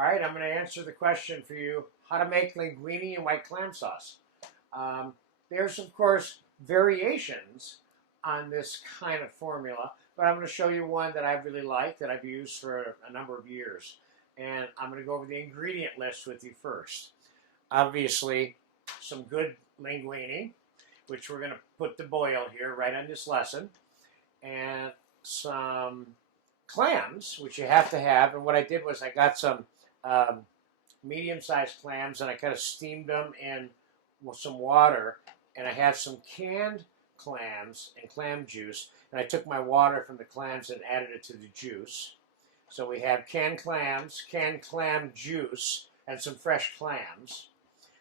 All right, I'm going to answer the question for you, how to make linguine and white clam sauce. There's, of course, variations on this kind of formula, but I'm going to show you one that I really like, that I've used for a number of years. And I'm going to go over the ingredient list with you first. Obviously, some good linguine, which we're going to put to boil here right on this lesson, and some clams, which you have to have. And what I did was I got some medium-sized clams, and I kind of steamed them in with some water, and I have some canned clams and clam juice, and I took my water from the clams and added it to the juice. So we have canned clams, canned clam juice, and some fresh clams.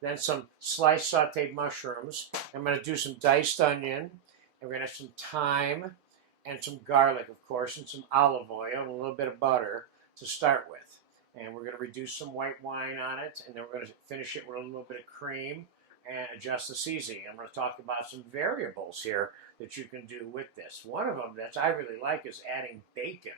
Then some sliced sauteed mushrooms. I'm going to do some diced onion, and we're going to have some thyme and some garlic, of course, and some olive oil and a little bit of butter to start with. And we're going to reduce some white wine on it, and then we're going to finish it with a little bit of cream and adjust the seasoning. I'm going to talk about some variables here that you can do with this. One of them that I really like is adding bacon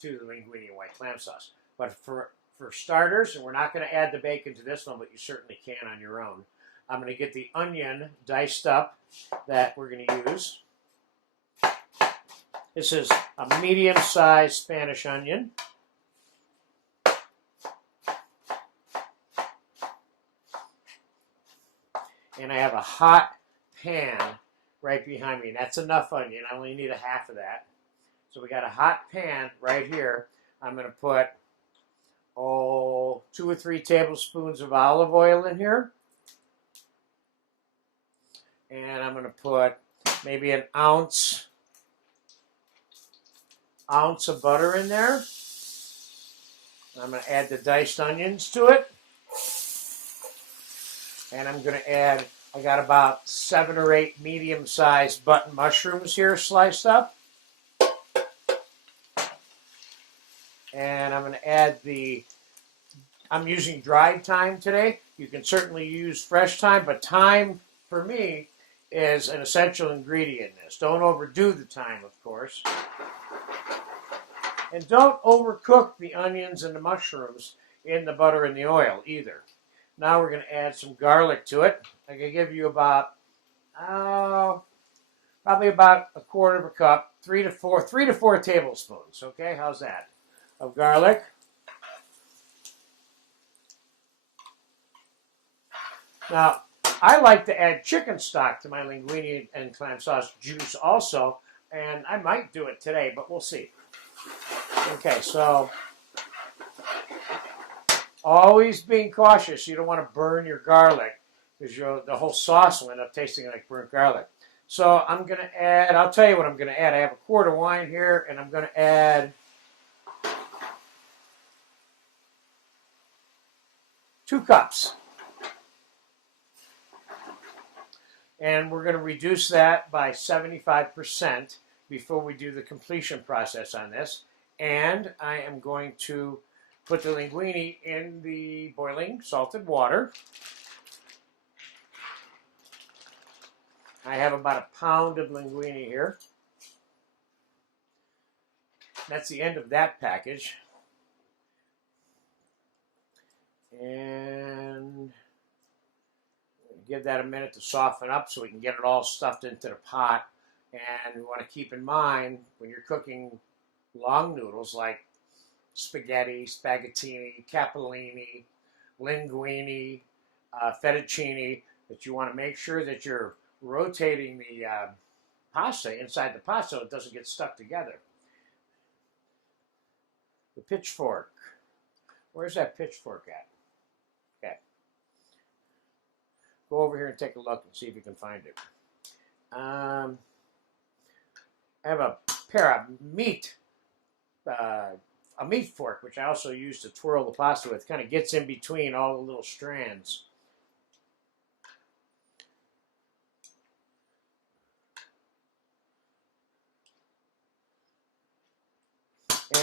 to the linguine white clam sauce. But for starters, and we're not going to add the bacon to this one, but you certainly can on your own, I'm going to get the onion diced up that we're going to use. This is a medium-sized Spanish onion. And I have a hot pan right behind me. That's enough onion. I only need a half of that. So we got a hot pan right here. I'm going to put, 2 or 3 tablespoons of olive oil in here. And I'm going to put maybe an ounce of butter in there. I'm going to add the diced onions to it. And I'm going to add, I got about 7 or 8 medium-sized button mushrooms here sliced up. And I'm going to add I'm using dried thyme today. You can certainly use fresh thyme, but thyme, for me, is an essential ingredient in this. Don't overdo the thyme, of course. And don't overcook the onions and the mushrooms in the butter and the oil either. Now we're going to add some garlic to it. I'm going to give you about, probably about a quarter of a cup, 3 to 4 tablespoons. Okay, how's that? Of garlic. Now, I like to add chicken stock to my linguine and clam sauce juice also, and I might do it today, but we'll see. Okay, so always being cautious. You don't want to burn your garlic because the whole sauce will end up tasting like burnt garlic. So I'm going to add, I'll tell you what I'm going to add. I have a quart of wine here, and I'm going to add 2 cups. And we're going to reduce that by 75% before we do the completion process on this. And I am going to put the linguine in the boiling salted water. I have about a pound of linguine here. That's the end of that package. And give that a minute to soften up so we can get it all stuffed into the pot. And we want to keep in mind when you're cooking long noodles like spaghetti, spaghettini, capellini, linguine, fettuccine, that you want to make sure that you're rotating the pasta inside the pot so it doesn't get stuck together. The pitchfork. Where's that pitchfork at? Okay. Go over here and take a look and see if you can find it. I have a pair of meat fork, which I also use to twirl the pasta with. Kind of gets in between all the little strands.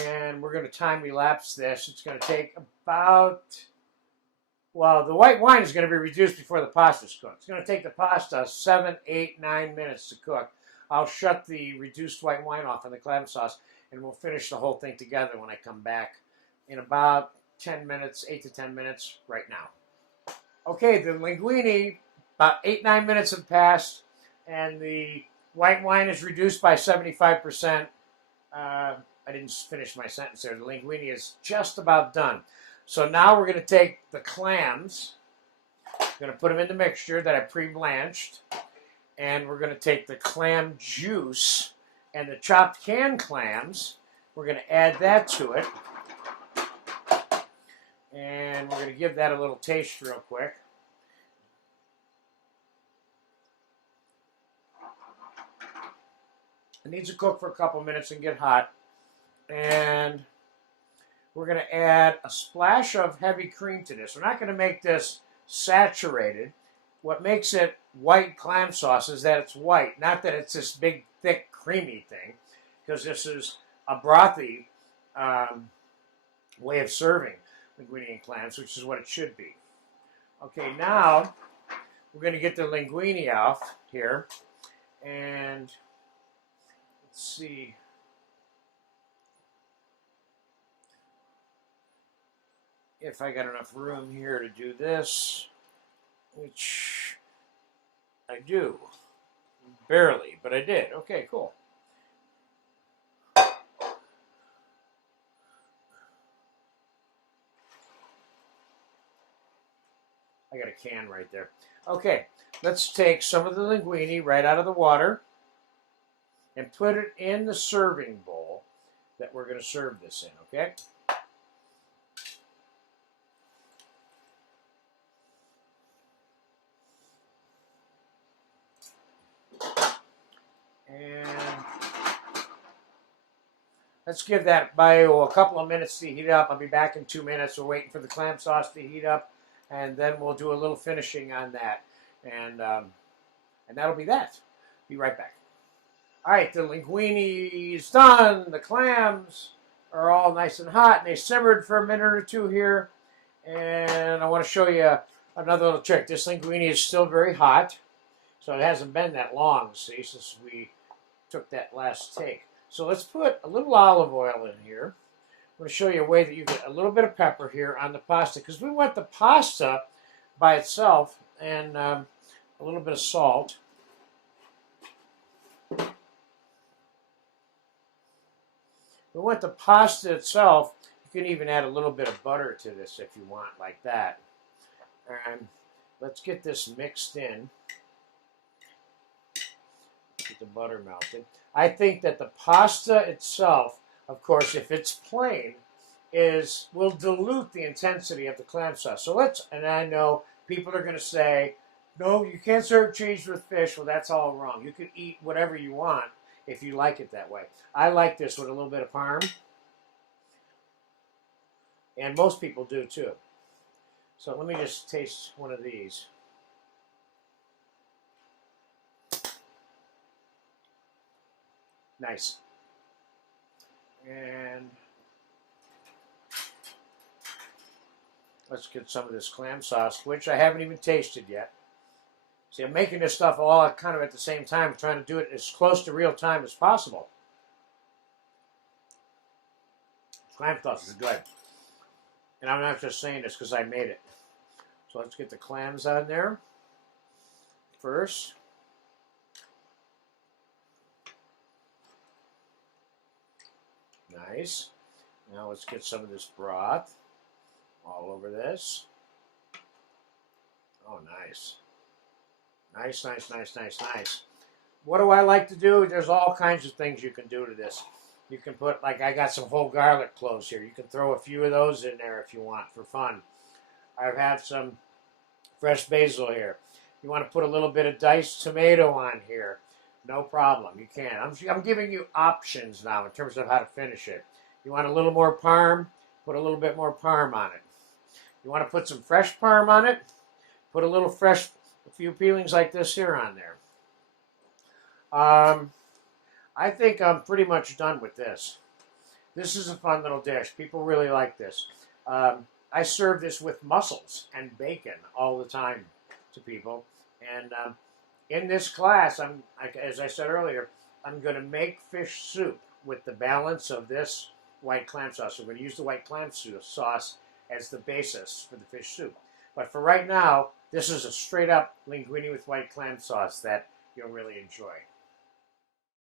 And we're going to time elapse this. It's going to take about, well, the white wine is going to be reduced before the pasta's cooked. It's going to take the pasta 7, 8, 9 minutes to cook. I'll shut the reduced white wine off in the clam sauce, and we'll finish the whole thing together when I come back in about 10 minutes, 8 to 10 minutes right now. Okay, the linguine, about 8-9 minutes have passed, and the white wine is reduced by 75%. I didn't finish my sentence there. The linguine is just about done. So now we're going to take the clams, going to put them in the mixture that I pre-blanched, and we're going to take the clam juice and the chopped canned clams. We're going to add that to it, and we're going to give that a little taste real quick. It needs to cook for a couple minutes and get hot. And we're going to add a splash of heavy cream to this. We're not going to make this saturated. What makes it white clam sauce is that it's white, not that it's this big, thick, creamy thing, because this is a brothy way of serving linguine clams, which is what it should be. Okay, now we're going to get the linguine off here, and let's see. If I got enough room here to do this, which I do. Barely, but I did. Okay, cool. I got a can right there. Okay, let's take some of the linguine right out of the water and put it in the serving bowl that we're going to serve this in, okay? And let's give that bio a couple of minutes to heat up. I'll be back in 2 minutes. We're waiting for the clam sauce to heat up, and then we'll do a little finishing on that. And that'll be that. Be right back. All right, the linguine is done. The clams are all nice and hot, and they simmered for a minute or two here. And I want to show you another little trick. This linguine is still very hot, so it hasn't been that long, see, since we took that last take. So let's put a little olive oil in here. I'm going to show you a way that you get a little bit of pepper here on the pasta, because we want the pasta by itself, and a little bit of salt. We want the pasta itself. You can even add a little bit of butter to this if you want, like that. And let's get this mixed in. Get the butter melted. I think that the pasta itself, of course, if it's plain, will dilute the intensity of the clam sauce. So and I know people are going to say, no, you can't serve cheese with fish. Well, that's all wrong. You can eat whatever you want if you like it that way. I like this with a little bit of parm. And most people do too. So let me just taste one of these. Nice. And let's get some of this clam sauce, which I haven't even tasted yet. See, I'm making this stuff all kind of at the same time, trying to do it as close to real time as possible. Clam sauce is good. And I'm not just saying this because I made it. So let's get the clams on there first. Nice. Now let's get some of this broth all over this. Oh, nice. Nice, nice, nice, nice, nice. What do I like to do? There's all kinds of things you can do to this. You can put, like, I got some whole garlic cloves here. You can throw a few of those in there if you want for fun. I have some fresh basil here. You want to put a little bit of diced tomato on here. No problem. You can. I'm giving you options now in terms of how to finish it. You want a little more parm? Put a little bit more parm on it. You want to put some fresh parm on it? Put a few peelings like this here on there. I think I'm pretty much done with this. This is a fun little dish. People really like this. I serve this with mussels and bacon all the time to people. And in this class, as I said earlier, I'm going to make fish soup with the balance of this white clam sauce. So we're going to use the white clam sauce as the basis for the fish soup. But for right now, this is a straight up linguine with white clam sauce that you'll really enjoy.